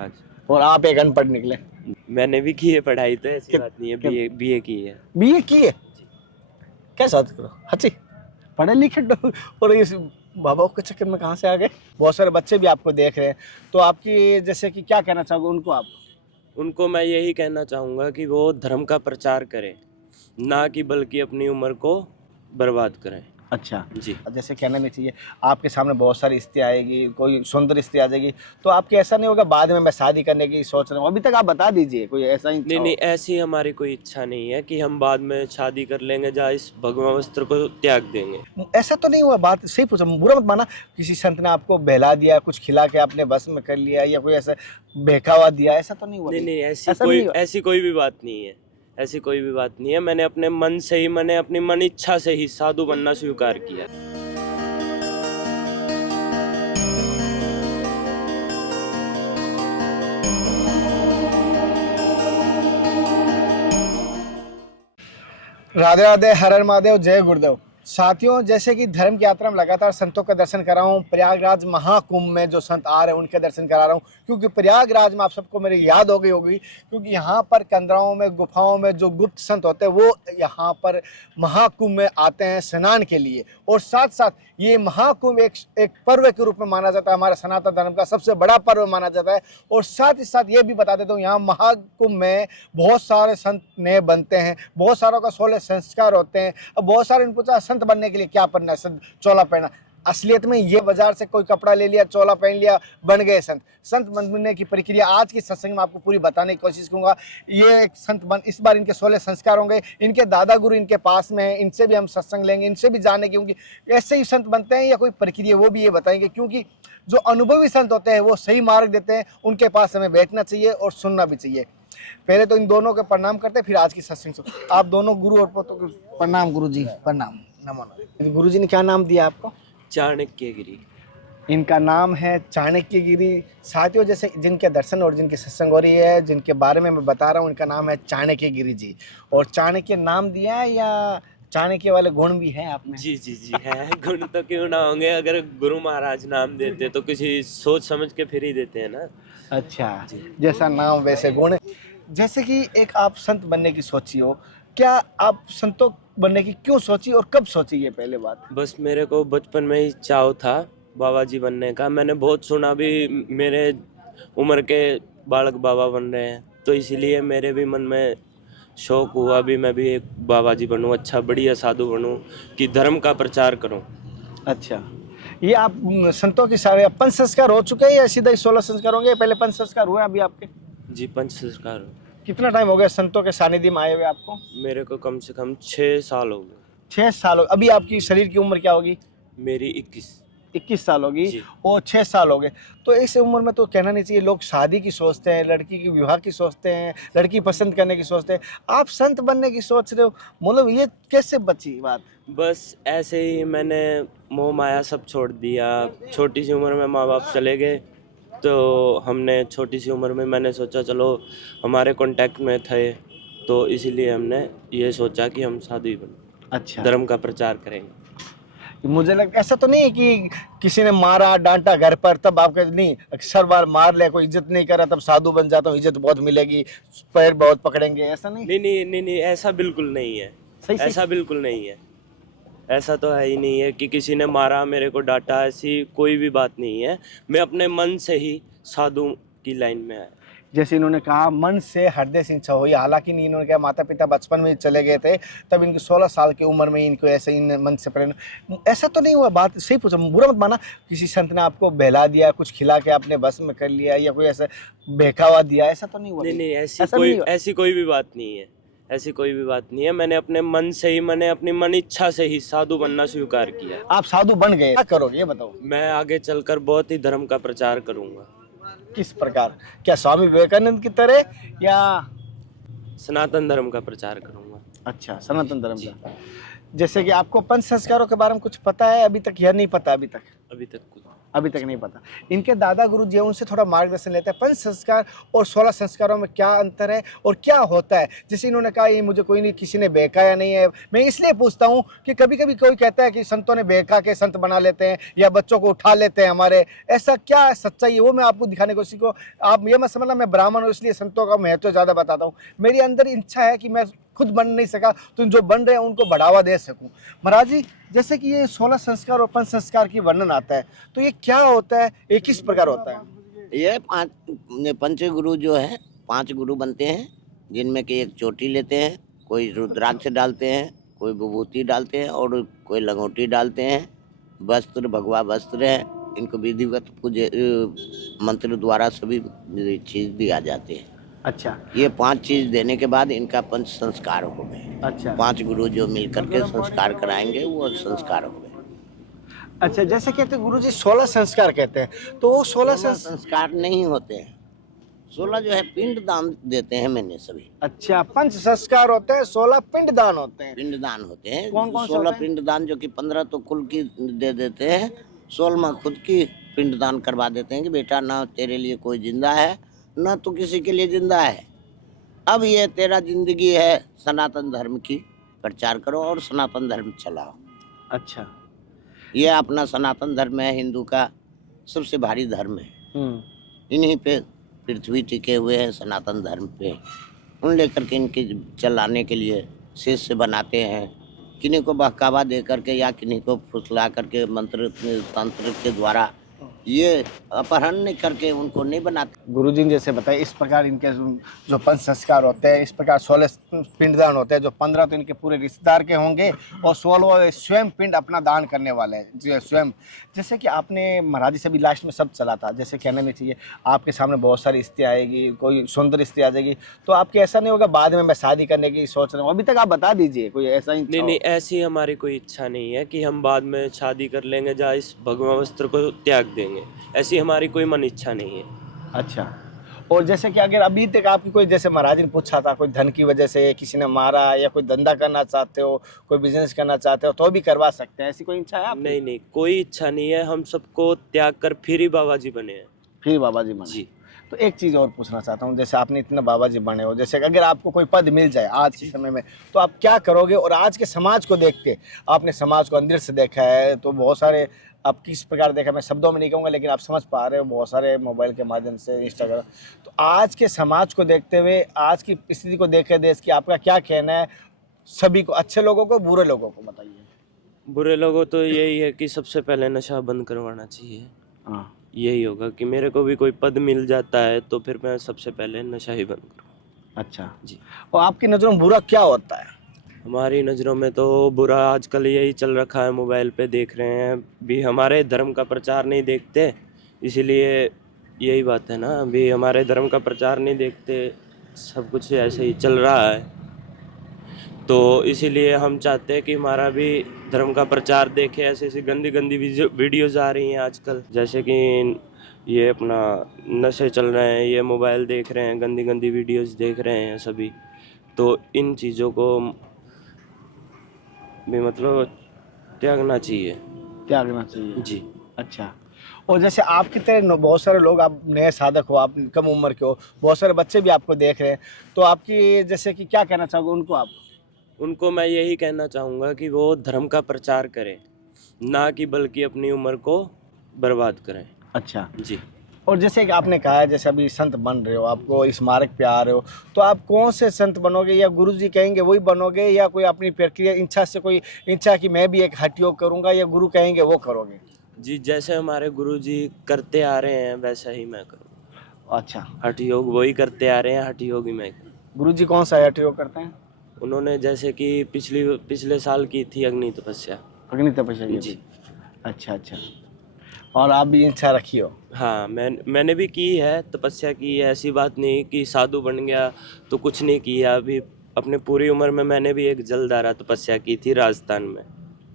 आज और आप एक अनपढ़ निकले। मैंने भी की है पढ़ाई, तो ऐसी बात नहीं है। बीए की है। बीए की है? कैसा करो हची पढ़े लिखे और इस बाबा के चक्कर में कहाँ से आ गए? बहुत सारे बच्चे भी आपको देख रहे हैं, तो आपकी जैसे कि क्या कहना चाहोगे उनको आप? उनको मैं यही कहना चाहूँगा कि वो धर्म का प्रचार करें, ना कि बल्कि अपनी उम्र को बर्बाद करें। अच्छा जी। जैसे कहना नहीं चाहिए, आपके सामने बहुत सारी स्त्री आएगी, कोई सुंदर स्त्री आ जाएगी, तो आपके ऐसा नहीं होगा बाद में मैं शादी करने की सोच रहा हूँ, अभी तक आप बता दीजिए कोई ऐसा ही नहीं, ऐसी हमारी कोई इच्छा नहीं है कि हम बाद में शादी कर लेंगे या इस भगवा वस्त्र को त्याग देंगे। ऐसा तो नहीं हुआ? बात सही पूछा, बुरा मत माना। किसी संत ने आपको बहला दिया, कुछ खिला के आपने बस में कर लिया, या कोई ऐसा बहकावा दिया, ऐसा तो नहीं हुआ? नहीं, ऐसा ऐसी कोई भी बात नहीं है। ऐसी कोई भी बात नहीं है। मैंने अपने मन से ही, मैंने अपनी मन इच्छा से ही साधु बनना स्वीकार किया। राधे राधे, हर हर महादेव, जय गुरुदेव। साथियों, जैसे कि धर्म की यात्रा में लगातार संतों का दर्शन कर रहा हूँ, प्रयागराज महाकुंभ में जो संत आ रहे हैं उनके दर्शन करा रहा हूँ, क्योंकि प्रयागराज में आप सबको मेरी याद हो गई होगी, क्योंकि यहाँ पर कंदराओं में, गुफाओं में जो गुप्त संत होते हैं वो यहाँ पर महाकुंभ में आते हैं स्नान के लिए। और साथ साथ ये महाकुंभ एक पर्व के रूप में माना जाता है, हमारे सनातन धर्म का सबसे बड़ा पर्व माना जाता है। और साथ ही साथ ये भी बता देता हूँ, यहाँ महाकुंभ में बहुत सारे संत नए बनते हैं, बहुत सारों का 16 संस्कार होते हैं। अब बहुत सारे ने पूछा संत बनने के लिए क्या पहनना है? संत चोला पहना। असलियत में ये बाजार से कोई कपड़ा ले लिया, चोला पहन लिया, बन गए संत। संत बनने की प्रक्रिया आज की सत्संग में आपको पूरी बताने की कोशिश करूंगा। ये संत बन, इस बार इनके 16 संस्कार होंगे, इनके दादा गुरु इनके पास में है, इनसे भी हम सत्संग लेंगे, इनसे भी जानने की होंगी ऐसे ही संत बनते हैं या कोई प्रक्रिया, वो भी ये बताएंगे। क्योंकि जो अनुभवी संत होते हैं वो सही मार्ग देते हैं, उनके पास हमें बैठना चाहिए और सुनना भी चाहिए। पहले तो इन दोनों के प्रणाम करते हैं, फिर आज की सत्संग से आप दोनों गुरु और पोतों को प्रणाम। गुरु जी प्रणाम। नमो। गुरु जी ने क्या नाम दिया आपको? चाणक्यगिरी। इनका नाम है चाणक्यगिरी। साथियों, जैसे जिनके दर्शन और जिनकी सत्संग हो रही है, जिनके बारे में मैं बता रहा हूँ, इनका नाम है चाणक्यगिरी जी। और चाणक्य नाम दिया है या चाणक्य वाले गुण भी हैं आप में? जी है। गुण तो क्यों ना होंगे, अगर गुरु महाराज नाम देते तो किसी सोच समझ के फिर ही देते हैं ना। अच्छा, जैसा नाम वैसे गुण। जैसे कि एक आप संत बनने की सोची हो, क्या आप संतों बनने की क्यों सोची और कब सोची, ये पहले बात? बस मेरे को बचपन में ही चाव था बाबा जी बनने का। मैंने बहुत सुना भी, मेरे उम्र के बालक बाबा बन रहे हैं, तो इसीलिए मेरे भी मन में शौक हुआ भी मैं भी एक बाबा जी बनूं, अच्छा बढ़िया साधु बनूं, कि धर्म का प्रचार करूं। अच्छा, ये आप संतों की सारे पंच संस्कार हो चुके हैं या सीधा ही 16 संस्कार होंगे? पहले पंच संस्कार हुए अभी आपके? जी, पंच संस्कार। कितना टाइम हो गया संतों के सानिध्य में आए हुए आपको? मेरे को कम से कम 6 साल हो गए। 6 साल हो। अभी आपकी शरीर की उम्र क्या होगी? मेरी 21 साल होगी। जी। और 6 साल हो गए, तो इस उम्र में तो कहना नहीं चाहिए, लोग शादी की सोचते हैं, लड़की की विवाह की सोचते हैं, लड़की पसंद करने की सोचते हैं। आप संत बनने की सोच रहे हो, मतलब ये कैसे बची बात? बस ऐसे ही मैंने मोह माया सब छोड़ दिया। छोटी सी उम्र में माँ बाप चले गए, तो हमने छोटी सी उम्र में मैंने सोचा चलो, हमारे कांटेक्ट में थे, तो इसीलिए हमने ये सोचा कि हम साधु ही बने, अच्छा, धर्म का प्रचार करेंगे। मुझे लगता ऐसा तो नहीं है कि किसी ने मारा डांटा घर पर तब आपके नहीं, अक्सर बार मार ले, कोई इज्जत नहीं करा तब साधु बन जाता हूँ, इज्जत बहुत मिलेगी, पैर बहुत पकड़ेंगे, ऐसा नहीं? नहीं, ऐसा बिल्कुल नहीं है। ऐसा बिल्कुल नहीं है। ऐसा तो है ही नहीं है कि किसी ने मारा, मेरे को डांटा, ऐसी कोई भी बात नहीं है। मैं अपने मन से ही साधु की लाइन में आया। जैसे इन्होंने कहा मन से हृदय से इच्छा हुई, हालांकि नहीं, इन्होंने कहा माता पिता बचपन में चले गए थे, तब इनकी 16 साल की उम्र में इनको ऐसे इन मन से प्रेरणा। ऐसा तो नहीं हुआ? बात सही पूछा, बुरा मत माना। किसी संत ने आपको बहला दिया, कुछ खिला के आपने बस में कर लिया, या कोई ऐसा बहकावा दिया, ऐसा तो नहीं हुआ? नहीं, ऐसी कोई भी बात नहीं है। ऐसी कोई भी बात नहीं है। मैंने अपने मन से ही, मैंने अपनी मन इच्छा से ही साधु बनना स्वीकार किया। आप साधु बन गए, क्या करोगे ये बताओ? मैं आगे चलकर बहुत ही धर्म का प्रचार करूंगा। किस प्रकार? क्या स्वामी विवेकानंद की तरह, या सनातन धर्म का प्रचार करूंगा। अच्छा, सनातन धर्म का। जैसे कि आपको पंच संस्कारों के बारे में कुछ पता है अभी तक या नहीं पता? अभी तक अभी तक कुछ अभी तक नहीं पता। इनके दादा गुरु जी हैं, उनसे थोड़ा मार्गदर्शन लेते हैं। पंच संस्कार और 16 संस्कारों में क्या अंतर है और क्या होता है? जैसे इन्होंने कहा ये मुझे कोई नहीं, किसी ने बहकाया नहीं है। मैं इसलिए पूछता हूँ कि कभी कभी कोई कहता है कि संतों ने बहका के संत बना लेते हैं या बच्चों को उठा लेते हैं हमारे, ऐसा क्या सच्चाई है वो मैं आपको दिखाने की कोशिश को। आप ये मत समझना मैं ब्राह्मण हूँ इसलिए संतों का महत्व ज़्यादा बताता हूँ। मेरी अंदर इच्छा है कि मैं खुद बन नहीं सका तो जो बन रहे हैं उनको बढ़ावा दे सकूं। महाराज जी, जैसे कि ये 16 संस्कार और पंच संस्कार की वर्णन आता है, तो ये क्या होता है, ये किस प्रकार होता है? ये पांच पंच गुरु जो है, 5 गुरु बनते हैं, जिनमें कि एक चोटी लेते हैं, कोई रुद्राक्ष डालते हैं, कोई विभूति डालते हैं और कोई लंगोटी डालते हैं। वस्त्र भगवा वस्त्र है, इनको विधिवत पूजे मंत्र द्वारा सभी चीज दिया जाते हैं। अच्छा ये 5 चीज देने के बाद इनका पंच संस्कार हो गए। अच्छा 5 गुरु जो मिल करके संस्कार कराएंगे वो संस्कार हो गए। अच्छा, जैसे कहते हैं गुरु जी 16 संस्कार कहते हैं, तो वो 16 संस्कार नहीं होते हैं, 16 जो है पिंड दान देते हैं मैंने सभी। अच्छा, पंच संस्कार होते हैं, 16 पिंड दान होते हैं। पिंड दान होते हैं। कौन कौन से 16 होते हैं? पिंड दान जो कि 15 तो कुल की दे देते हैं, 16वां खुद की पिंड दान करवा देते हैं कि बेटा ना तेरे लिए कोई जिंदा है ना तू किसी के लिए जिंदा है। अब ये तेरा जिंदगी है, सनातन धर्म की प्रचार करो और सनातन धर्म चलाओ। अच्छा। ये अपना सनातन धर्म है, हिंदू का सबसे भारी धर्म है। इन्हीं पे पृथ्वी टिके हुए हैं, सनातन धर्म पे। उन लेकर के इनके चलाने के लिए शिष्य बनाते हैं, किन्हीं को बहकावा दे करके या किन्हीं को फुसला करके मंत्र तंत्र के द्वारा ये अपहरण नहीं करके उनको नहीं बनाते। गुरुजी ने जैसे बताया इस प्रकार इनके जो पंच संस्कार होते हैं, इस प्रकार 16 पिंडदान होते हैं, जो 15 तो इनके पूरे रिश्तेदार के होंगे और 16 स्वयं पिंड अपना दान करने वाले हैं जो स्वयं। जैसे कि आपने महाराज जी से भी लास्ट में सब चला था, जैसे कहना नहीं चाहिए, आपके सामने बहुत सारी स्त्री आएगी, कोई सुंदर स्त्री आ जाएगी, तो आपकी ऐसा नहीं होगा बाद में मैं शादी करने की सोच रहा हूँ, अभी तक आप बता दीजिए कोई ऐसा ही? नहीं, ऐसी हमारी कोई इच्छा नहीं है कि हम बाद में शादी कर लेंगे या इस भगवा वस्त्र को त्याग देंगे, ऐसी हमारी कोई मन इच्छा नहीं है। अच्छा, और जैसे कि अगर अभी तक आपकी कोई, जैसे महाराज ने पूछा था, कोई धन की वजह से किसी ने मारा या कोई धंधा करना चाहते हो, कोई बिजनेस करना चाहते हो तो भी करवा सकते हैं, ऐसी कोई इच्छा है आपकी? नहीं, कोई इच्छा नहीं है, हम सबको त्याग कर फिर ही बाबा जी बने हैं। फिर बाबा जी बने जी। तो एक चीज़ और पूछना चाहता हूँ, जैसे आपने इतना बाबा जी बने हो, जैसे अगर आपको कोई पद मिल जाए आज के समय में तो आप क्या करोगे? और आज के समाज को देख के, आपने समाज को अंदर से देखा है तो बहुत सारे, आप किस प्रकार देखा मैं शब्दों में नहीं कहूँगा लेकिन आप समझ पा रहे हो, बहुत सारे मोबाइल के माध्यम से, इंस्टाग्राम, तो आज के समाज को देखते हुए, आज की स्थिति को देख के देश की, आपका क्या कहना है? सभी को, अच्छे लोगों को, बुरे लोगों को बताइए। बुरे लोगों तो यही है कि सबसे पहले नशा बंद करवाना चाहिए। हाँ, यही होगा कि मेरे को भी कोई पद मिल जाता है तो फिर मैं सबसे पहले नशा ही बंद करूँ। अच्छा जी। और आपकी नज़रों में बुरा क्या होता है? हमारी नज़रों में तो बुरा आजकल यही चल रखा है, मोबाइल पे देख रहे हैं भी, हमारे धर्म का प्रचार नहीं देखते, इसीलिए यही बात है ना, अभी हमारे धर्म का प्रचार नहीं देखते, सब कुछ ऐसे ही चल रहा है, तो इसीलिए हम चाहते हैं कि हमारा भी धर्म का प्रचार देखे। ऐसे ऐसी गंदी गंदी वीडियोज़ आ रही हैं आजकल, जैसे कि ये अपना नशे चल रहे हैं, ये मोबाइल देख रहे हैं, गंदी गंदी वीडियोज़ देख रहे हैं सभी, तो इन चीज़ों को भी मतलब त्यागना चाहिए। त्यागना चाहिए जी। अच्छा, और जैसे आपकी तरह बहुत सारे लोग, आप नए साधक हो, आप कम उम्र के हो, बहुत सारे बच्चे भी आपको देख रहे हैं, तो आपकी जैसे कि क्या कहना चाहोगे उनको आप? उनको मैं यही कहना चाहूँगा कि वो धर्म का प्रचार करें, ना कि बल्कि अपनी उम्र को बर्बाद करें। अच्छा, जी। और जैसे कि आपने कहा है, जैसे अभी संत बन रहे हो, आपको इस मार्ग पे आ रहे हो, तो आप कौन से संत बनोगे? या गुरु जी कहेंगे वही बनोगे, या कोई अपनी प्रक्रिया इच्छा से, कोई इच्छा कि मैं भी एक हठ योग करूँगा, या गुरु कहेंगे वो करोगे? जी, जैसे हमारे गुरुजी करते आ रहे हैं वैसा ही मैं करूँ। अच्छा, हठ योग वही करते आ रहे हैं, हठ योग ही मैं करूँ। गुरु जी कौन सा हठ योग करते हैं? उन्होंने जैसे कि पिछले साल की थी अग्नि तपस्या। अग्नि तपस्या की जी। थी। अच्छा अच्छा, और आप भी इच्छा रखी हो? हाँ, मैंने भी की है, तपस्या की है, ऐसी बात नहीं कि साधु बन गया तो कुछ नहीं किया। अभी अपने पूरी उम्र में मैंने भी एक जलधारा तपस्या की थी राजस्थान में।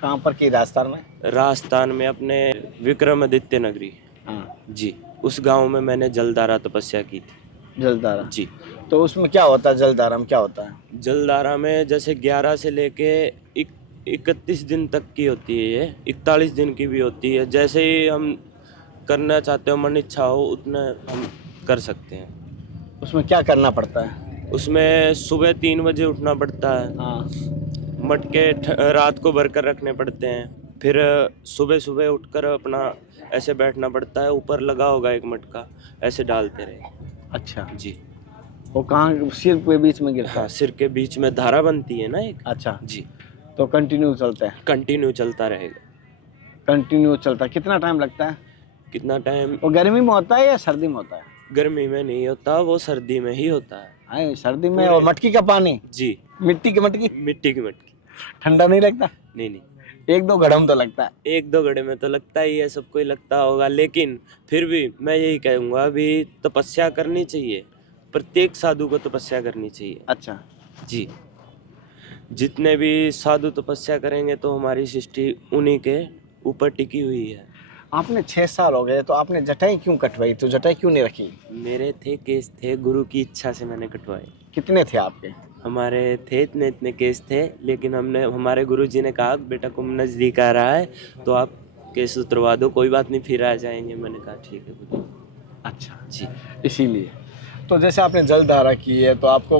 कहाँ पर की? राजस्थान में? राजस्थान में अपने विक्रमादित्य नगरी। हाँ, जी, उस गांव में मैंने जलधारा तपस्या की थी। जलधारा। जी। तो उसमें क्या होता है? जलधारा में क्या होता है? जलधारा में जैसे 11 से लेके 31 दिन तक की होती है, ये 41 दिन की भी होती है। जैसे ही हम करना चाहते हो, मन इच्छा हो, उतना हम कर सकते हैं। उसमें क्या करना पड़ता है? उसमें सुबह 3 बजे उठना पड़ता है, हाँ। मटके रात को भर कर रखने पड़ते हैं, फिर सुबह सुबह उठकर अपना ऐसे बैठना पड़ता है, ऊपर लगा होगा एक मटका, ऐसे डालते रहे। अच्छा, जी वो कहाँ सिर के बीच में गिरता हाँ, है? सिर के बीच में धारा बनती है ना एक। अच्छा, जी, तो कंटिन्यू चलता है? कंटिन्यू चलता रहेगा। कंटिन्यू चलता है, कितना टाइम लगता है? कितना टाइम? वो गर्मी में होता है या सर्दी में होता है? गर्मी में नहीं होता, वो सर्दी में ही होता है। हाँ, सर्दी में। और मटकी का पानी, जी, मिट्टी की मटकी, मिट्टी की मटकी। ठंडा नहीं लगता? नहीं नहीं, एक दो घड़म तो लगता है। 1-2 घड़े में तो लगता ही है, सबको ही लगता होगा, लेकिन फिर भी मैं यही कहूँगा अभी तपस्या करनी चाहिए, प्रत्येक साधु को तपस्या करनी चाहिए। अच्छा, जी, जितने भी साधु तपस्या करेंगे तो हमारी सृष्टि उन्हीं के ऊपर टिकी हुई है। आपने 6 साल हो गए तो आपने जटाई क्यों कटवाई? तो जटाई क्यों नहीं रखी? मेरे थे केस थे, गुरु की इच्छा से मैंने कटवाए। कितने थे आपके? हमारे थे इतने केस थे, लेकिन हमारे गुरुजी ने कहा बेटा कुंभ नज़दीक आ रहा है तो आप केस उतरवा दो, कोई बात नहीं फिर आ जाएंगे। मैंने कहा ठीक है गुरु। अच्छा, जी, इसीलिए। तो जैसे आपने जल धारा की है तो आपको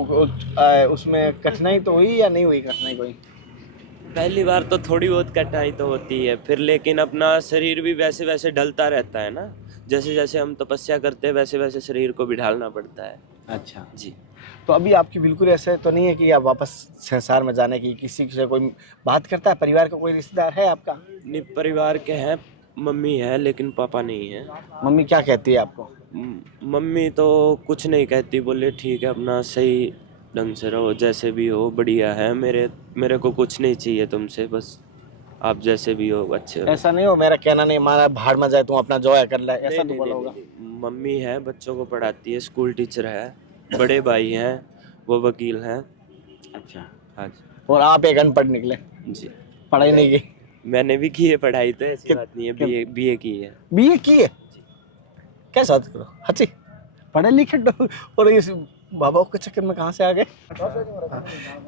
उसमें कठिनाई तो हुई या नहीं हुई कठिनाई कोई? पहली बार तो थोड़ी बहुत कठिनाई तो होती है, फिर लेकिन अपना शरीर भी वैसे वैसे ढलता रहता है ना, जैसे जैसे हम तपस्या करते हैं वैसे वैसे शरीर को भी ढालना पड़ता है। अच्छा, जी, तो अभी आपकी बिल्कुल ऐसे तो नहीं है कि आप वापस संसार में जाने की किसी से कोई बात करता है? परिवार का कोई रिश्तेदार है आपका? नहीं परिवार के हैं, मम्मी है लेकिन पापा नहीं है। मम्मी क्या कहती है आपको? मम्मी तो कुछ नहीं कहती, बोले ठीक है अपना सही ढंग से रहो, जैसे भी हो बढ़िया है, मेरे को कुछ नहीं चाहिए तुमसे, बस आप जैसे भी हो अच्छे हो। ऐसा नहीं हो मेरा कहना नहीं मारा भाड़ में जाए तू अपना जॉय कर ले, ऐसा तो नहीं, बोला होगा? मम्मी है, बच्चों को पढ़ाती है, स्कूल टीचर है, बड़े भाई हैं वो वकील हैं। अच्छा, हाँ जी। और आप एक अनपढ़ निकले, जी, पढ़ाई नहीं की? मैंने भी की है पढ़ाई, तो ऐसी कि- बात नहीं है, कि- बीए की है। बीए की है? कैसा बात करो हची, पढ़े लिखे और इस बाबा के चक्कर में कहाँ से आ गए?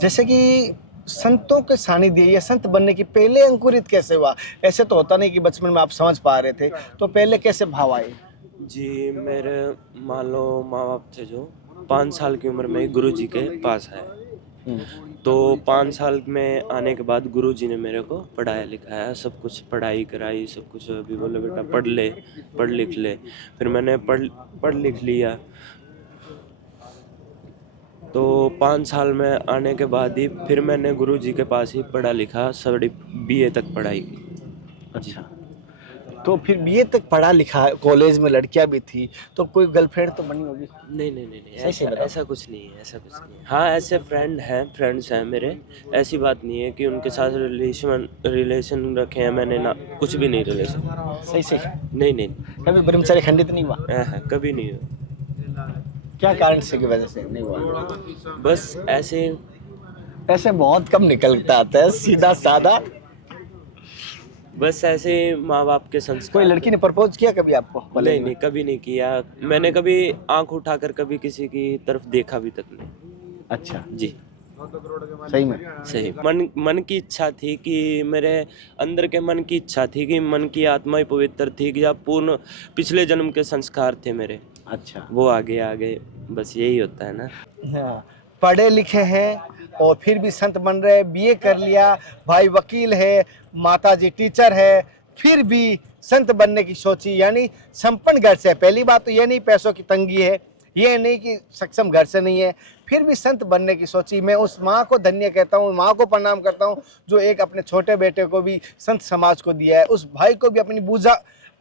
जैसे कि संतों के सानिध्य या संत बनने की पहले अंकुरित कैसे हुआ? ऐसे तो होता नहीं कि बचपन में आप समझ पा रहे थे, तो पहले कैसे भाव आए? जी, मेरे मान लो माँ बाप थे जो 5 साल की उम्र में गुरु जी के पास आए, तो 5 साल में आने के बाद गुरुजी ने मेरे को पढ़ाया लिखाया, सब कुछ पढ़ाई कराई, सब कुछ। अभी बोले बेटा पढ़ ले, पढ़ लिख ले, फिर मैंने पढ़ लिख लिया। तो 5 साल में आने के बाद ही फिर मैंने गुरुजी के पास ही पढ़ा लिखा, सारी बीए तक पढ़ाई की। अच्छा, तो फिर बीए तक पढ़ा लिखा, कॉलेज में लड़कियां भी थी, तो कोई गर्लफ्रेंड तो बनी होगी? नहीं, सही से बताओ। ऐसा कुछ नहीं है, ऐसा कुछ नहीं है। हाँ ऐसे फ्रेंड्स हैं मेरे, ऐसी बात नहीं है कि उनके साथ रिलेशन रखे हैं मैंने, ना कुछ भी नहीं रिलेशन। सही से? नहीं, कभी ब्रह्मचर्य खंडित नहीं हुआ? हाँ, कभी नहीं हुआ। क्या कारण से की वजह से नहीं हुआ? बस ऐसे ऐसे बहुत कम निकलता आता है, सीधा साधा। बस ऐसे माँ बाप के संस्कार। कोई लड़की ने प्रपोज किया कभी आपको कॉलेज में? नहीं, कभी नहीं किया मैंने, कभी आंख उठाकर कभी किसी की तरफ देखा भी तक नहीं। अच्छा, जी, सही में? सही। मन की इच्छा थी कि मेरे अंदर के मन की इच्छा थी कि मन की आत्मा ही पवित्र थी कि आप पूर्ण पिछले जन्म के संस्कार थे मेरे, अच्छा, वो आगे बस यही होता है ना। हाँ, पढ़े लिखे हैं और फिर भी संत बन रहे, बीए कर लिया, भाई वकील है, माताजी टीचर है, फिर भी संत बनने की सोची, यानी संपन्न घर से है। पहली बात तो ये नहीं पैसों की तंगी है, ये नहीं कि सक्षम घर से नहीं है, फिर भी संत बनने की सोची। मैं उस माँ को धन्य कहता हूँ, माँ को प्रणाम करता हूँ जो एक अपने छोटे बेटे को भी संत समाज को दिया है, उस भाई को भी अपनी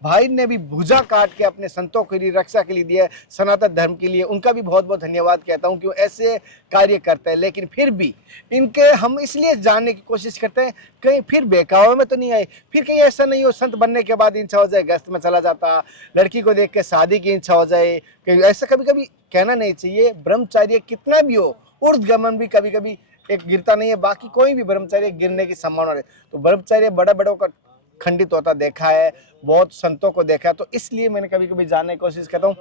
भाई ने भी भुजा काट के अपने संतों के लिए रक्षा के लिए दिया है, सनातन धर्म के लिए। उनका भी बहुत बहुत धन्यवाद कहता हूँ कि वो ऐसे कार्य करते हैं। लेकिन फिर भी इनके हम इसलिए जानने की कोशिश करते हैं कहीं फिर बेकावा में तो नहीं आए, फिर कहीं ऐसा नहीं हो संत बनने के बाद इच्छा हो जाए गश्त में चला जाता, लड़की को देख के शादी की इच्छा हो जाए, कहीं ऐसा कभी कभी कहना नहीं चाहिए। ब्रह्मचर्य कितना भी हो, ऊर्ध्वगमन भी कभी कभी एक गिरता नहीं है, बाकी कोई भी ब्रह्मचर्य गिरने की संभावना है। तो ब्रह्मचर्य बड़े बड़ों का खंडित होता देखा है, बहुत संतों को देखा है, तो इसलिए मैंने कभी कभी जानने की कोशिश करता हूँ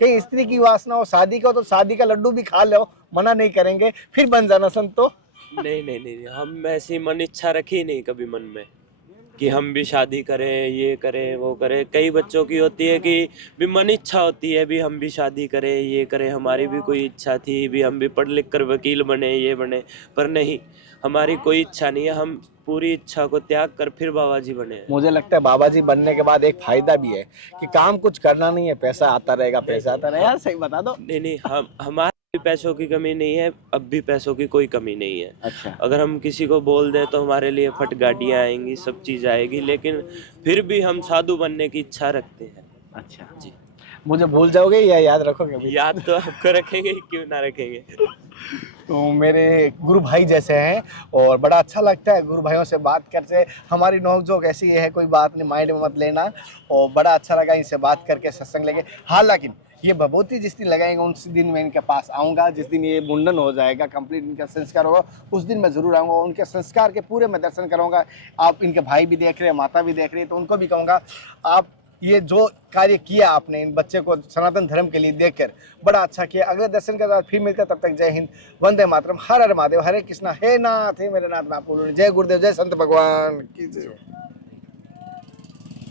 कहीं स्त्री की वासना हो शादी का, तो शादी का लड्डू भी खा लो, मना नहीं करेंगे, फिर बन जाना संत। तो नहीं, हम ऐसी मन इच्छा रखी नहीं कभी मन में। कि हम भी शादी करें, ये करें, वो करें। कई बच्चों की होती है कि भी मन इच्छा होती है भी हम भी शादी करें, ये करें। हमारी भी कोई इच्छा थी भी हम भी पढ़ लिख कर वकील बने, ये बने, पर नहीं, हमारी कोई इच्छा नहीं है। हम पूरी इच्छा को त्याग कर फिर बाबा जी बने हैं। मुझे लगता है बाबा जी बनने के बाद एक फायदा भी है कि काम कुछ करना नहीं है, पैसा आता रहेगा, पैसा आता रहेगा। यार सही बता दो। नहीं नहीं, हम हमारे भी पैसों की कमी नहीं है, अब भी पैसों की कोई कमी नहीं है। अच्छा। अगर हम किसी को बोल दें तो हमारे लिए फट गाड़ियाँ आएंगी, सब चीज़ आएगी, लेकिन फिर भी हम साधु बनने की इच्छा रखते हैं। अच्छा जी। मुझे भूल जाओगे या याद रखोगे अभी? याद तो आपको रखेंगे, क्यों ना रखेंगे। तो मेरे गुरु भाई जैसे हैं और बड़ा अच्छा लगता है गुरु भाइयों से बात करके। हमारी नोकझोंक ऐसी है, कोई बात नहीं, माइंड में मत लेना। और बड़ा अच्छा लगा इनसे बात करके, सत्संग लेके। हालांकि ये भभूति जिस दिन लगाएंगे उस दिन मैं इनके पास आऊँगा। जिस दिन ये मुंडन हो जाएगा, कंप्लीट इनका संस्कार होगा, उस दिन मैं ज़रूर आऊँगा। उनके संस्कार के पूरे मैं दर्शन करूँगा। आप इनके भाई भी देख रहे हैं, माता भी देख रही है, तो उनको भी कहूँगा आप ये जो कार्य किया आपने इन बच्चे को सनातन धर्म के लिए देखकर बड़ा अच्छा किया। अगले दर्शन के साथ फिर मिलते हैं, तब तक जय हिंद, वंदे मातरम, हर हर महादेव, हरे कृष्णा, हे नाथ, हे मेरे नाथ, मैं आपको जय गुरुदेव, जय संत भगवान की जय।